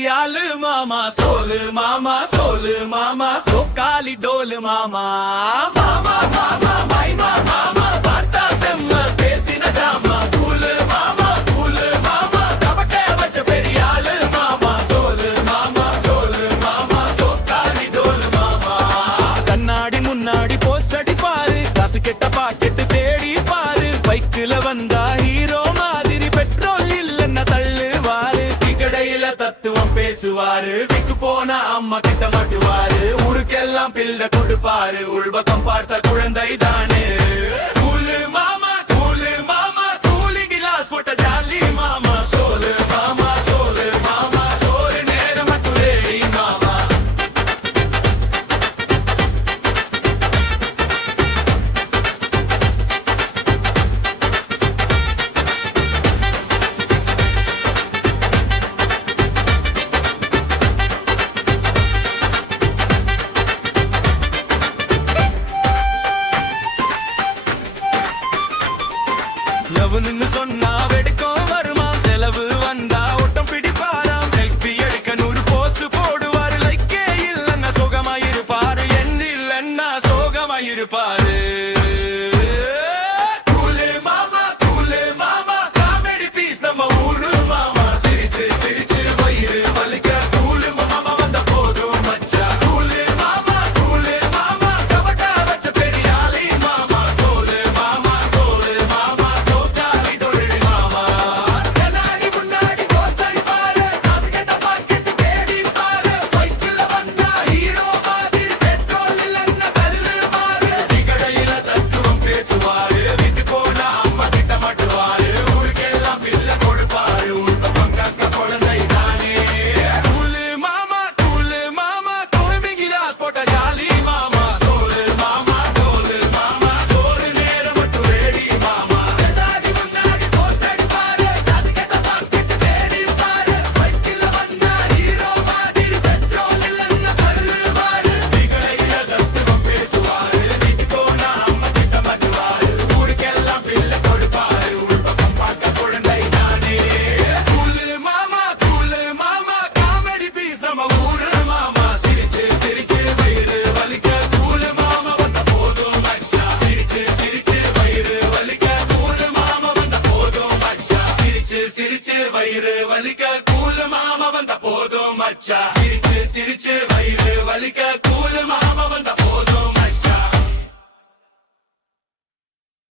பெரிய ஆளு மாமா சோலு மாமா சோலு மாமா சோக்காலி டோலு மாமா மாமா மாமா மைமா மாமா பார்த்தா செம்ம பேசின ஜாமா கூலு மாமா கபட்டே வச்ச பெரிய ஆளு மாமா சோலு மாமா சோக்காலி டோலு மாமா கண்ணாடி முன்னாடி போஸ் அடிப்பாரு காசு கெட்ட பாக்கெட்டு தேடி பாரு பைக்குல வந்தா ஹீரோ மாதிரி பெட்ரோல் இல்லன்னா தள்ளுவாரு கடையில தத்துவம் பேசுவாரு விக்கு போன அம்மா கிட்ட மாட்டுவாரு ஊருக்கெல்லாம் பில்ல கொடுப்பாரு உள்பக்கம் பார்த்த குழந்தை தானே கூலு மாமா கூலி கிளாஸ் போட்ட ஜாலி மாமா சோலு மாமா சோறு நேரம் மட்டும் ரெடி மாமா எவனுன்னு சொன்னா வெடுக்கும் வருமா செலவு வந்தா ஓட்டம் பிடிப்பாராம் செல்ஃபி எடுக்க 100 போஸ் போடுவாரு லைக்கே இல்லன்னா சோகமாயிருப்பாரு என்ன இல்லன்னா சோகமாயிருப்பாரு கூலு மாமா காமெடி பீஸ் நம்ம ஊரு மாமா சிரிச்சு சிரிச்சு வயிறு வலிக்க கூலு மாமா வந்த போதும் மச்சா கூலு மாமா கபட்டா வச்ச பெரிய ஆளி மாமா சோலு மாமா சிரிச்சு வயிறு வலிக்க கூலு மாமா வந்த போதும் மச்சா சிரிச்சு சிரிச்சு வயிறு வலிக்க